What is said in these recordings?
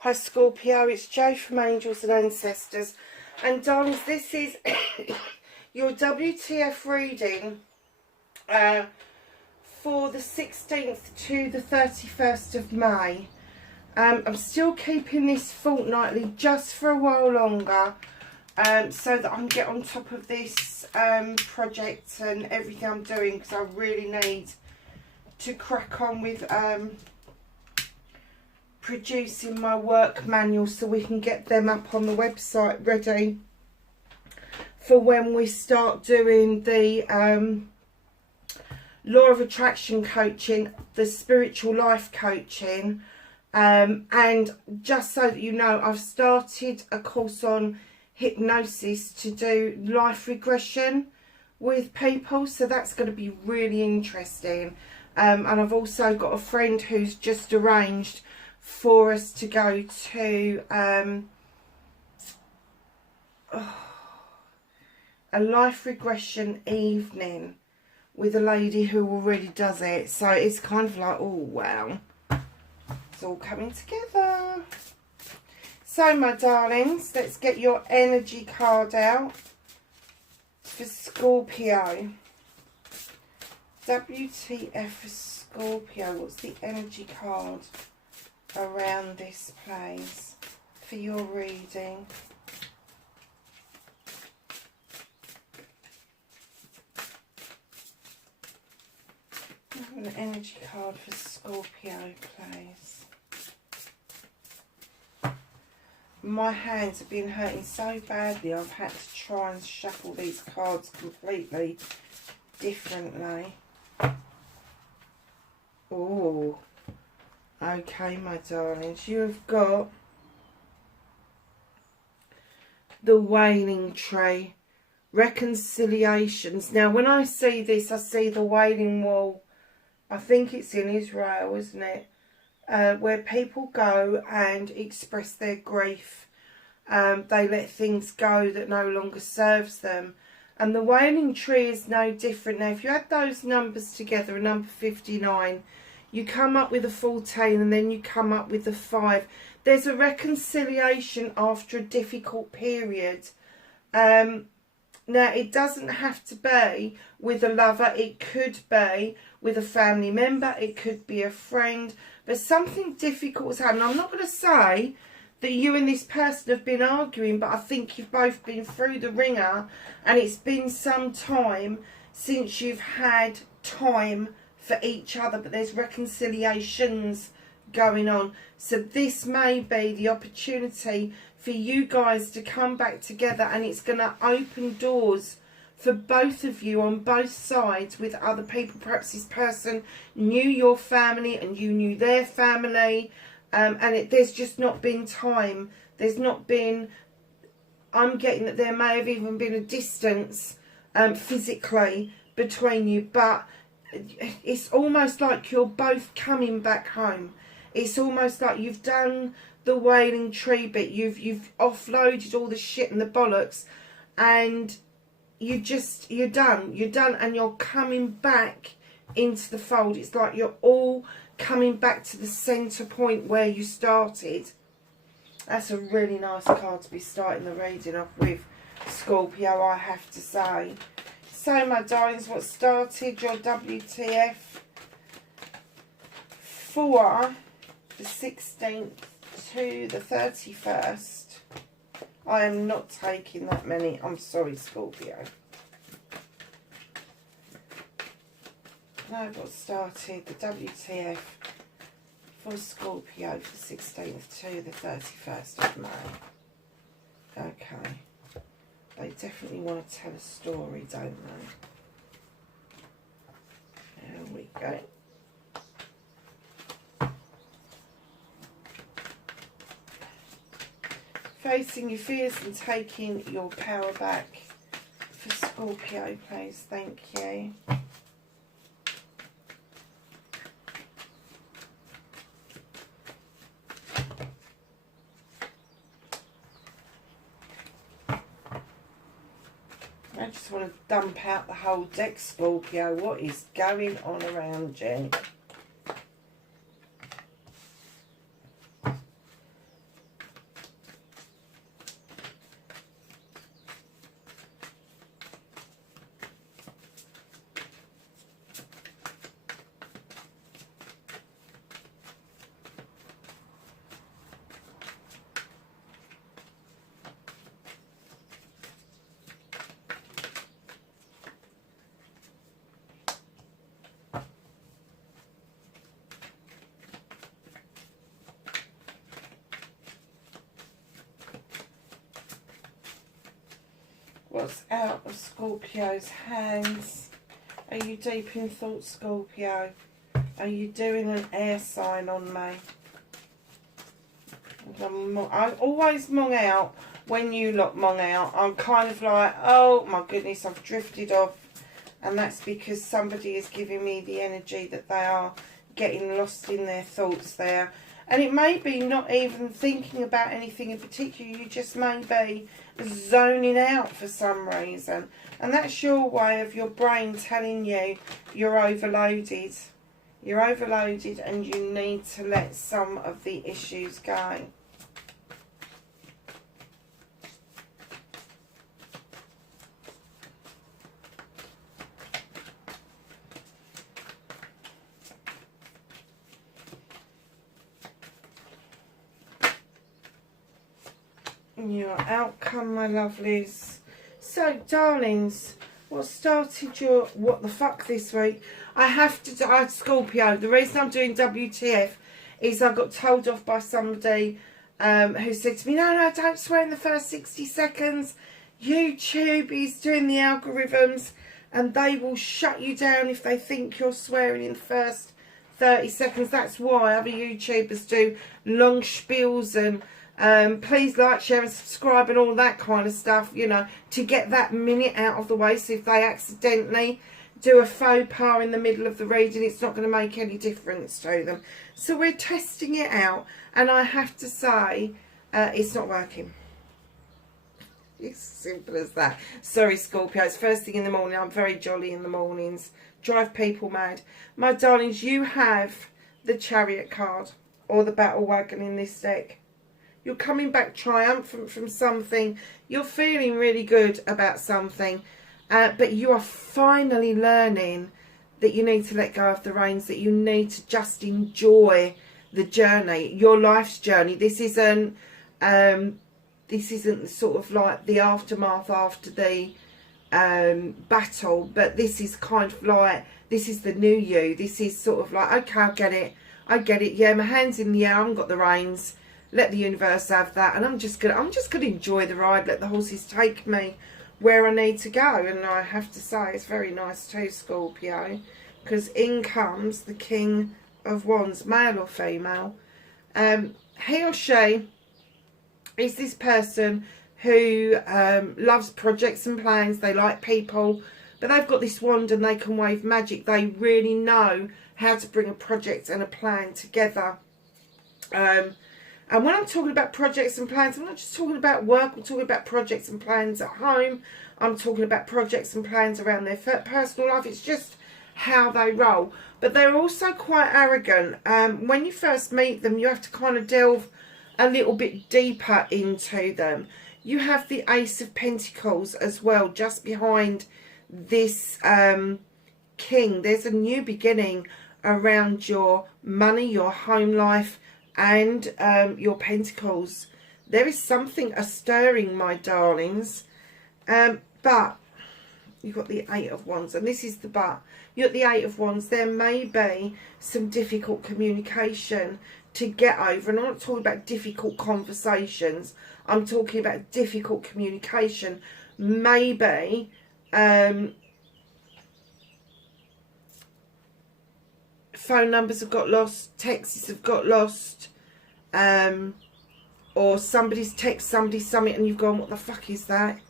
Hi Scorpio, it's Jo from Angels and Ancestors. And darlings, this is your WTF reading for the 16th to the 31st of May. I'm still keeping this fortnightly just for a while longer so that I can get on top of this project and everything I'm doing, because I really need to crack on with producing my work manual so we can get them up on the website ready for when we start doing the law of attraction coaching, the spiritual life coaching, and just so that you know, I've started a course on hypnosis to do life regression with people, so that's going to be really interesting. And I've also got a friend who's just arranged for us to go to a life regression evening with a lady who already does it. So it's kind of like, oh wow, it's all coming together. So my darlings, let's get your energy card out for Scorpio. WTF for Scorpio. What's the energy card around this place for your reading? An energy card for Scorpio, please. My hands have been hurting so badly, I've had to try and shuffle these cards completely differently. Oh, okay, my darlings, you have got the Wailing Tree, reconciliations. Now, when I see this, I see the Wailing Wall. I think it's in Israel, isn't it? Where people go and express their grief. They let things go that no longer serves them. And the Wailing Tree is no different. Now, if you add those numbers together, a number 59, you come up with a 14, and then you come up with a 5. There's a reconciliation after a difficult period. Now, it doesn't have to be with a lover. It could be with a family member. It could be a friend. But something difficult has happened. I'm not going to say that you and this person have been arguing, but I think you've both been through the ringer, and it's been some time since you've had time for each other, but there's reconciliations going on. So this may be the opportunity for you guys to come back together, and it's going to open doors for both of you on both sides with other people. Perhaps this person knew your family and you knew their family, and there's just not been time. There's not been, I'm getting that there may have even been a distance physically between you, but it's almost like you're both coming back home. It's almost like you've done the Wailing Tree bit. You've offloaded all the shit and the bollocks, and you're done, and you're coming back into the fold. It's like you're all coming back to the center point where you started. That's a really nice card to be starting the reading off with, Scorpio, I have to say. So my darlings, what started your WTF for the 16th to the 31st. I am not taking that many. I'm sorry, Scorpio. No, what started the WTF for Scorpio for 16th to the 31st of May. Okay. They definitely want to tell a story, don't they? There we go. Facing your fears and taking your power back for Scorpio, please. Thank you. I just want to dump out the whole deck, Scorpio. What is going on around you? what's out of Scorpio's hands. Are you deep in thought, Scorpio? Are you doing an air sign on me? I always mong out when you lot mong out. I'm kind of like, oh my goodness, I've drifted off. And that's because somebody is giving me the energy that they are getting lost in their thoughts there. And it may be not even thinking about anything in particular. You just may be zoning out for some reason. And that's your way of your brain telling you you're overloaded. You're overloaded and you need to let some of the issues go. Your outcome, my lovelies. So, darlings, what started your what the fuck this week? I have to, Scorpio, the reason I'm doing WTF is I got told off by somebody who said to me, no, don't swear in the first 60 seconds. YouTube is doing the algorithms and they will shut you down if they think you're swearing in the first 30 seconds. That's why other YouTubers do long spiels and please like, share and subscribe and all that kind of stuff, you know, to get that minute out of the way. So if they accidentally do a faux pas in the middle of the reading, it's not going to make any difference to them. So we're testing it out, and I have to say it's not working. It's simple as that. Sorry, Scorpio, it's first thing in the morning. I'm very jolly in the mornings. Drive people mad. My darlings, you have the Chariot card or the Battle Wagon in this deck. You're coming back triumphant from something. You're feeling really good about something. But you are finally learning that you need to let go of the reins, that you need to just enjoy the journey, your life's journey. This isn't sort of like the aftermath after the battle, but this is kind of like, this is the new you. This is sort of like, okay, I get it. Yeah, my hand's in the air. I haven't got the reins. Let the universe have that, and I'm just gonna enjoy the ride. Let the horses take me where I need to go. And I have to say, it's very nice too, Scorpio, because in comes the King of Wands, male or female. He or she is this person who loves projects and plans. They like people, but they've got this wand and they can wave magic. They really know how to bring a project and a plan together. And when I'm talking about projects and plans, I'm not just talking about work. I'm talking about projects and plans at home. I'm talking about projects and plans around their personal life. It's just how they roll. But they're also quite arrogant. When you first meet them, you have to kind of delve a little bit deeper into them. You have the Ace of Pentacles as well, just behind this King. There's a new beginning around your money, your home life, and your pentacles. There is something stirring, my darlings. But you've got the Eight of Wands, and this is the but. You've got the Eight of Wands. There may be some difficult communication to get over, and I'm not talking about difficult conversations. I'm talking about difficult communication. Maybe phone numbers have got lost, texts have got lost, or somebody's text somebody something and you've gone, what the fuck is that?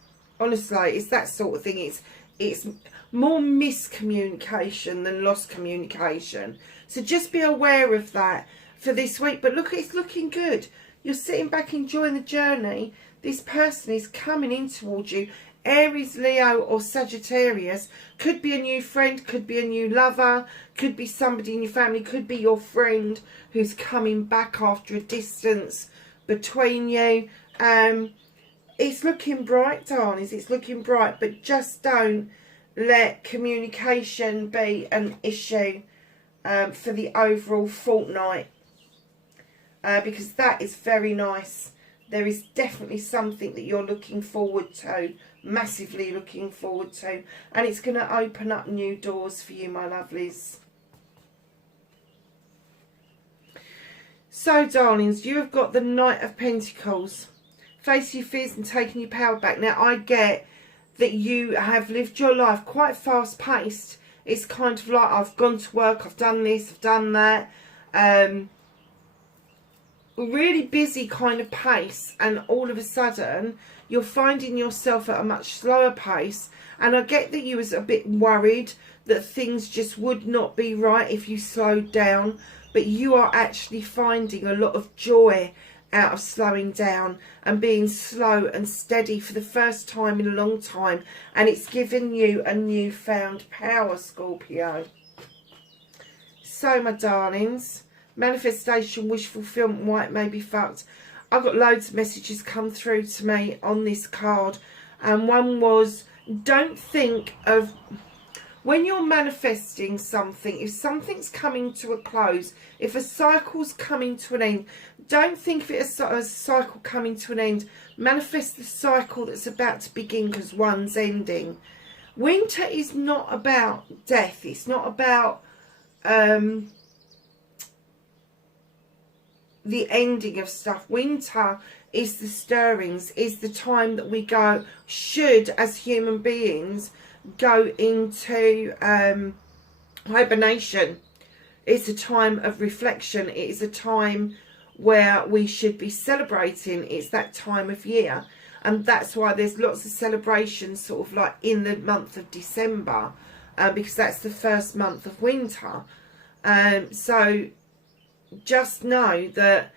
Honestly, it's that sort of thing. It's more miscommunication than lost communication. So just be aware of that for this week. But look, it's looking good. You're sitting back enjoying the journey. This person is coming in towards you. Aries, Leo or Sagittarius. Could be a new friend, could be a new lover, could be somebody in your family, could be your friend who's coming back after a distance between you. It's looking bright, darlings. It's looking bright, but just don't let communication be an issue for the overall fortnight, because that is very nice. There is definitely something that you're looking forward to, massively looking forward to, and it's going to open up new doors for you, my lovelies. So, darlings, you have got the Knight of Pentacles. Face your fears and taking your power back. Now, I get that you have lived your life quite fast paced. It's kind of like, I've gone to work, I've done this, I've done that. Really busy kind of pace, and all of a sudden you're finding yourself at a much slower pace. And I get that you was a bit worried that things just would not be right if you slowed down, but you are actually finding a lot of joy out of slowing down and being slow and steady for the first time in a long time, and it's given you a newfound power, Scorpio. So, my darlings, manifestation, wish fulfillment, why it may be fucked. I've got loads of messages come through to me on this card, and one was, don't think of, when you're manifesting something, if something's coming to a close, if a cycle's coming to an end, don't think of it as a cycle coming to an end. Manifest the cycle that's about to begin, because one's ending. Winter is not about death. It's not about the ending of stuff. Winter is the stirrings, is the time that we should, as human beings, go into hibernation. It's a time of reflection. It is a time where we should be celebrating. It's that time of year, and that's why there's lots of celebrations sort of like in the month of December, because that's the first month of winter. So just know that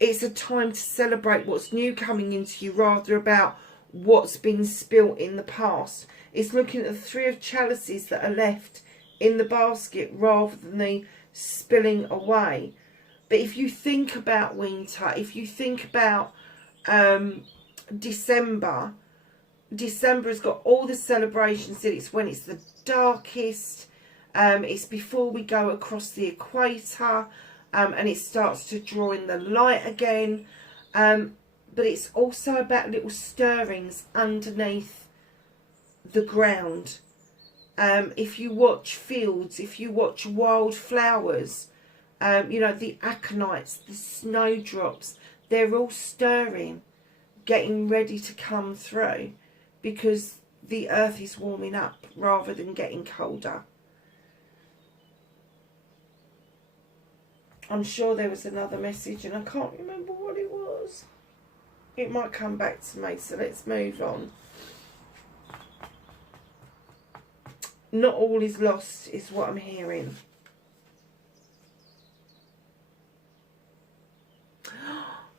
it's a time to celebrate what's new coming into you, rather about what's been spilt in the past. It's looking at the 3 of chalices that are left in the basket rather than the spilling away. But if you think about winter, if you think about December has got all the celebrations in it. It's when it's the darkest. It's before we go across the equator, and it starts to draw in the light again. But it's also about little stirrings underneath the ground. If you watch fields, if you watch wildflowers, you know, the aconites, the snowdrops, they're all stirring, getting ready to come through, because the earth is warming up rather than getting colder. I'm sure there was another message and I can't remember what it was. It might come back to me, so let's move on. Not all is lost is what I'm hearing.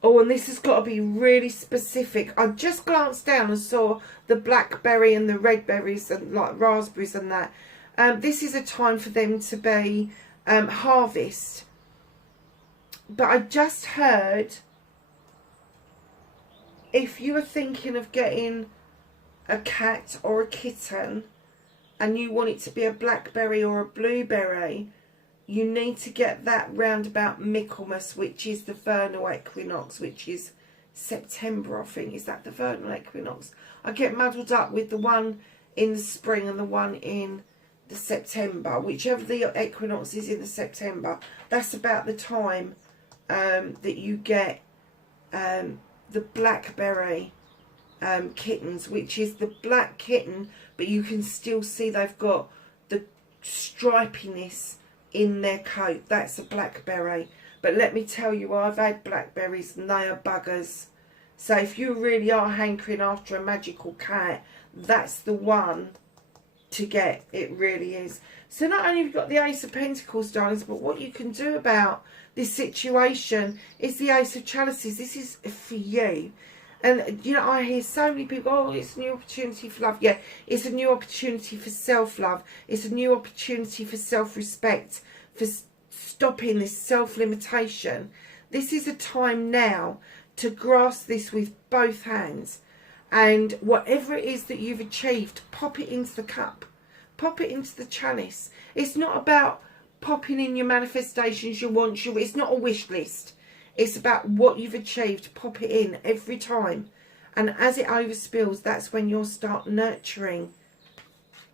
Oh, and this has got to be really specific. I just glanced down and saw the blackberry and the red berries and like raspberries and that. This is a time for them to be harvest. But I just heard, if you are thinking of getting a cat or a kitten and you want it to be a blackberry or a blueberry, you need to get that round about Michaelmas, which is the vernal equinox, which is September, I think. Is that the vernal equinox? I get muddled up with the one in the spring and the one in the September. Whichever the equinox is in the September, that's about the time that you get the blackberry kittens, which is the black kitten, but you can still see they've got the stripiness in their coat. That's a blackberry. But let me tell you, I've had blackberries and they are buggers. So if you really are hankering after a magical cat, that's the one to get. It really is. So not only have you got the Ace of Pentacles, darlings, but what you can do about this situation is the Ace of Chalices. This is for you. And, you know, I hear so many people, oh, it's a new opportunity for love. Yeah, it's a new opportunity for self-love. It's a new opportunity for self-respect, for stopping this self-limitation. This is a time now to grasp this with both hands. And whatever it is that you've achieved, pop it into the cup. Pop it into the chalice. It's not about popping in your manifestations, your wants, it's not a wish list. It's about what you've achieved. Pop it in every time. And as it overspills, that's when you'll start nurturing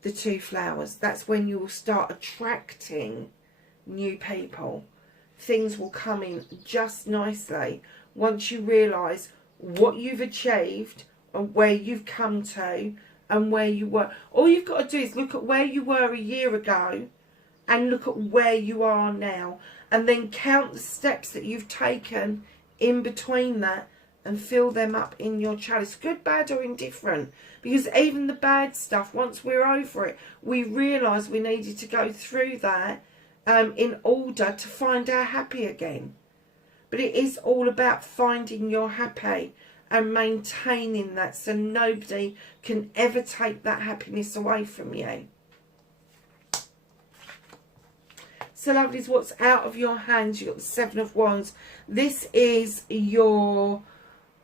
the 2 flowers. That's when you'll start attracting new people. Things will come in just nicely once you realise what you've achieved and where you've come to and where you were. All you've got to do is look at where you were a year ago and look at where you are now, and then count the steps that you've taken in between that and fill them up in your chalice, good, bad or indifferent. Because even the bad stuff, once we're over it, we realise we needed to go through that in order to find our happy again. But it is all about finding your happy and maintaining that, so nobody can ever take that happiness away from you. So lovelies, what's out of your hands? You've got the Seven of Wands. This is your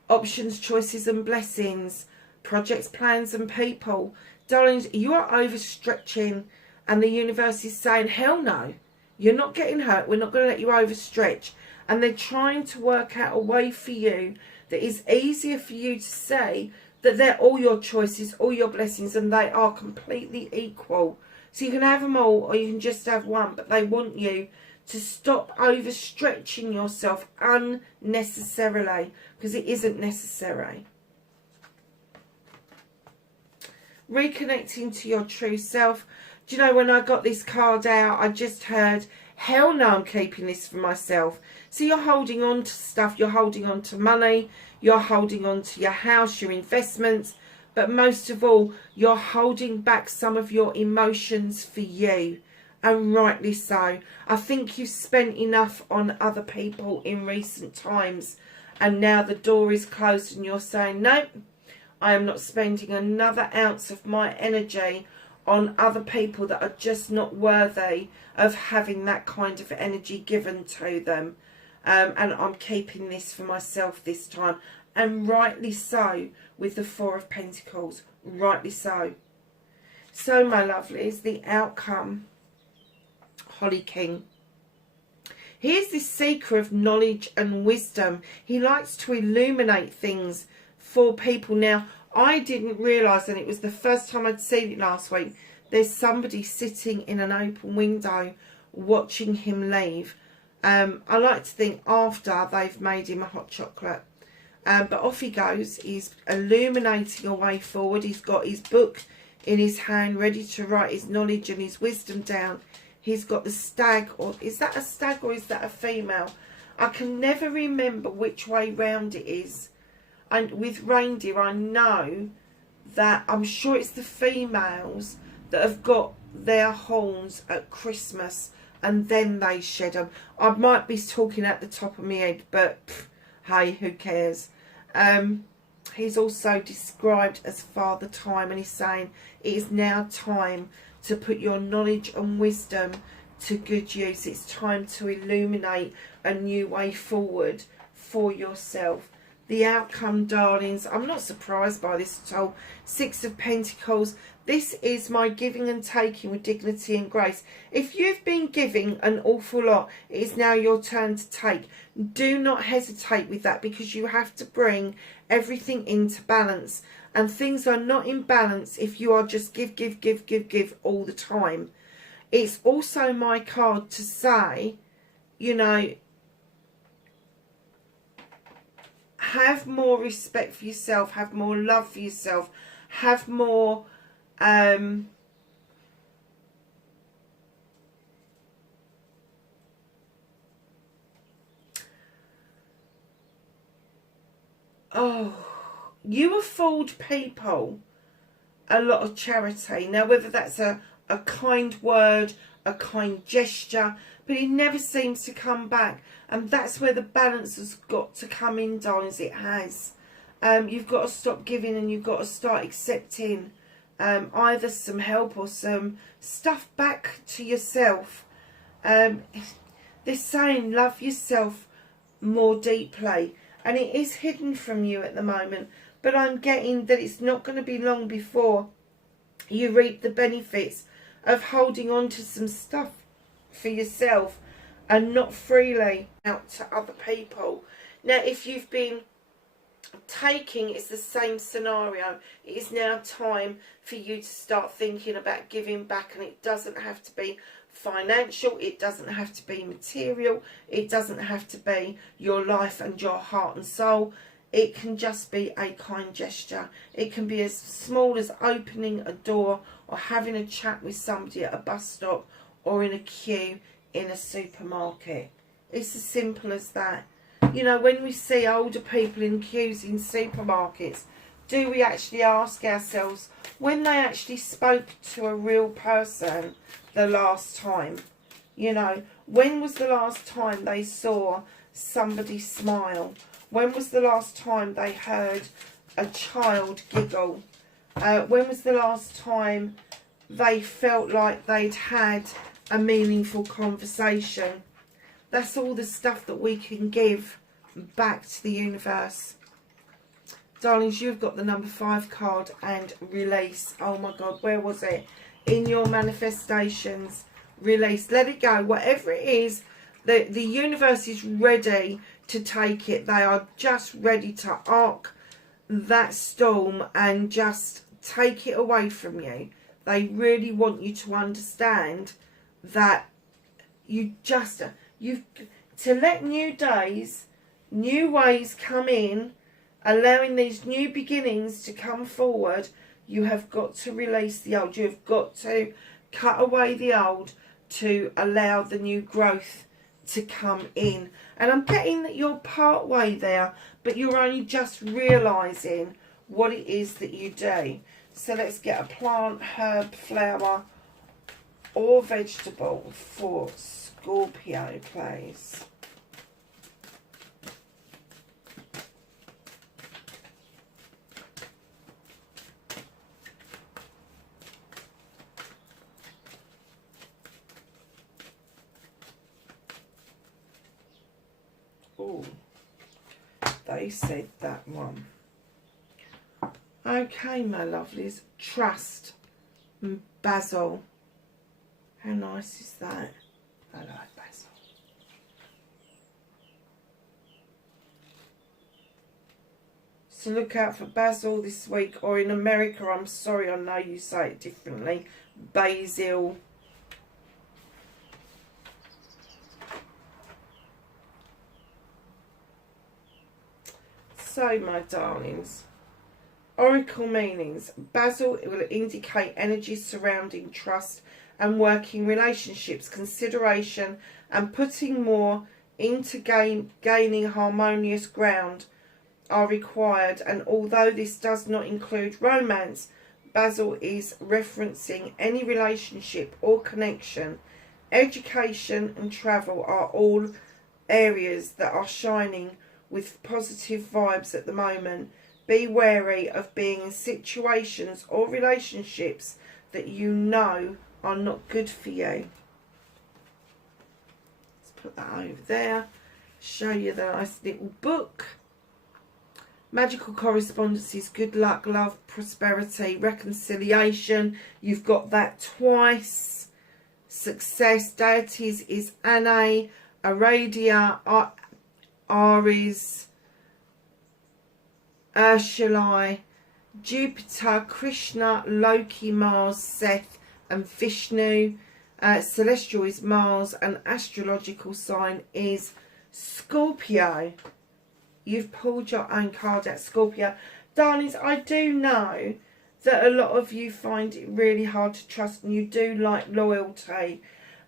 options, choices and blessings, projects, plans and people. Darlings, you are overstretching, and the universe is saying, hell no, you're not getting hurt. We're not going to let you overstretch. And they're trying to work out a way for you that is easier for you to say that they're all your choices, all your blessings, and they are completely equal. So you can have them all, or you can just have one, but they want you to stop overstretching yourself unnecessarily, because it isn't necessary. Reconnecting to your true self. Do you know, when I got this card out, I just heard, hell no, I'm keeping this for myself. So you're holding on to stuff, you're holding on to money, you're holding on to your house, your investments, but most of all, you're holding back some of your emotions for you, and rightly so. I think you've spent enough on other people in recent times, and now the door is closed and you're saying, nope, I am not spending another ounce of my energy on other people that are just not worthy of having that kind of energy given to them. And I'm keeping this for myself this time. And rightly so, with the Four of Pentacles. Rightly so. So, my lovelies, the outcome. Holly King. He is this seeker of knowledge and wisdom. He likes to illuminate things for people. Now, I didn't realise, and it was the first time I'd seen it last week, there's somebody sitting in an open window watching him leave. I like to think after they've made him a hot chocolate. But off he goes. He's illuminating a way forward. He's got his book in his hand, ready to write his knowledge and his wisdom down. He's got the stag, or is that a stag or is that a female? I can never remember which way round it is. And with reindeer, I know that, I'm sure it's the females that have got their horns at Christmas and then they shed them. I might be talking at the top of my head, but hey, who cares? He's also described as Father Time, and he's saying it is now time to put your knowledge and wisdom to good use. It's time to illuminate a new way forward for yourself. The outcome, darlings, I'm not surprised by this at all. Six of Pentacles. This is my giving and taking with dignity and grace. If you've been giving an awful lot, it is now your turn to take. Do not hesitate with that, because you have to bring everything into balance. And things are not in balance if you are just give all the time. It's also my card to say, you know, have more respect for yourself, have more love for yourself, have more you afford people a lot of charity. Now, whether that's a kind word, a kind gesture, but it never seems to come back. And that's where the balance has got to come in, darlings. It has. You've got to stop giving and you've got to start accepting either some help or some stuff back to yourself. They're saying love yourself more deeply. And it is hidden from you at the moment. But I'm getting that it's not going to be long before you reap the benefits of holding on to some stuff for yourself and not freely out to other people. Now, if you've been taking, it's the same scenario. It is now time for you to start thinking about giving back, and it doesn't have to be financial, it doesn't have to be material, it doesn't have to be your life and your heart and soul. It can just be a kind gesture. It can be as small as opening a door or having a chat with somebody at a bus stop or in a queue in a supermarket. It's as simple as that. You know, when we see older people in queues in supermarkets, do we actually ask ourselves when they actually spoke to a real person the last time? You know, when was the last time they saw somebody smile? When was the last time they heard a child giggle? When was the last time they felt like they'd had a meaningful conversation? That's all the stuff that we can give back to the universe. Darlings, you've got the number 5 card and release. Oh my God, where was it? In your manifestations, release. Let it go. Whatever it is, the universe is ready to take it. They are just ready to arc that storm and just take it away from you. They really want you to understand that you've to let new days, new ways come in, allowing these new beginnings to come forward. You have got to release the old. You've got to cut away the old to allow the new growth to come in. And I'm getting that you're part way there, but you're only just realising what it is that you do. So let's get a plant, herb, flower or vegetable for Scorpio, please. Oh, they said that one. Okay, my lovelies. Trust. Basil. How nice is that? I like basil. So look out for basil this week. Or in America, I'm sorry, I know you say it differently. Basil. So, my darlings, oracle meanings. Basil will indicate energy surrounding trust and working relationships, consideration and putting more into gaining harmonious ground are required. And although this does not include romance, basil is referencing any relationship or connection. Education and travel are all areas that are shining with positive vibes at the moment. Be wary of being in situations or relationships that you know are not good for you. Let's put that over there. Show you the nice little book. Magical correspondences, good luck, love, prosperity, reconciliation. You've got that twice. Success, deities is Ane, Aradia, Aries, Ursulae, Jupiter, Krishna, Loki, Mars, Seth and Vishnu. Celestial is Mars and astrological sign is Scorpio. You've pulled your own card out, Scorpio. Darlings, I do know that a lot of you find it really hard to trust and you do like loyalty.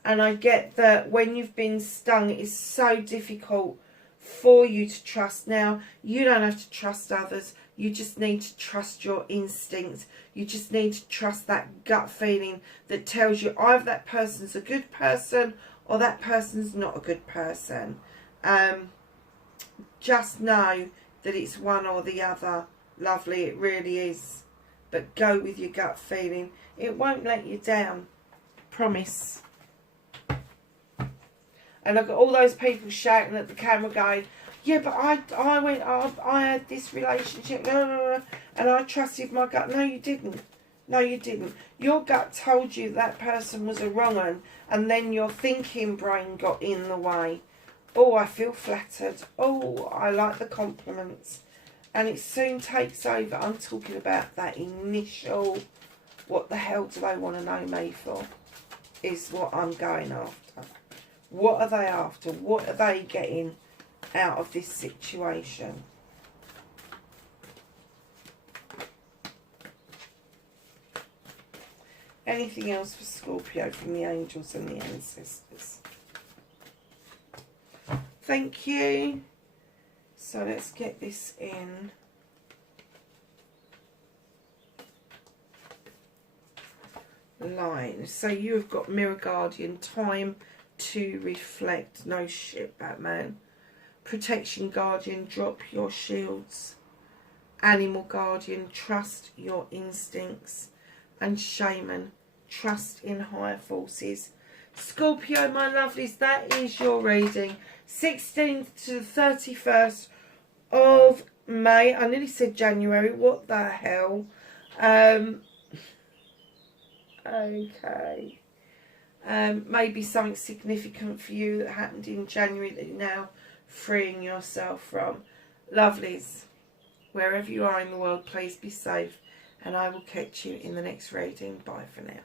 And I get that when you've been stung, it is so difficult for you to trust. Now, you don't have to trust others. You just need to trust your instinct. You just need to trust that gut feeling that tells you either that person's a good person or that person's not a good person. Just know that it's one or the other. Lovely, it really is. But go with your gut feeling. It won't let you down. Promise. And I've got all those people shouting at the camera going, yeah, but I had this relationship, and I trusted my gut. No, you didn't. No, you didn't. Your gut told you that person was a wrong one, and then your thinking brain got in the way. Oh, I feel flattered. Oh, I like the compliments. And it soon takes over. I'm talking about that initial, what the hell do they want to know me for, is what I'm going after. What are they after? What are they getting out of this situation? Anything else for Scorpio from the angels and the ancestors? Thank you. So let's get this in. Line. So you've got Mirror Guardian, time to reflect. No shit, Batman. Protection Guardian, drop your shields. Animal Guardian, trust your instincts. And Shaman, trust in higher forces. Scorpio, my lovelies, that is your reading. 16th to the 31st of May. I nearly said January. What the hell? Okay. Maybe something significant for you that happened in January that you're now freeing yourself from. Lovelies, wherever you are in the world, please be safe. And I will catch you in the next reading. Bye for now.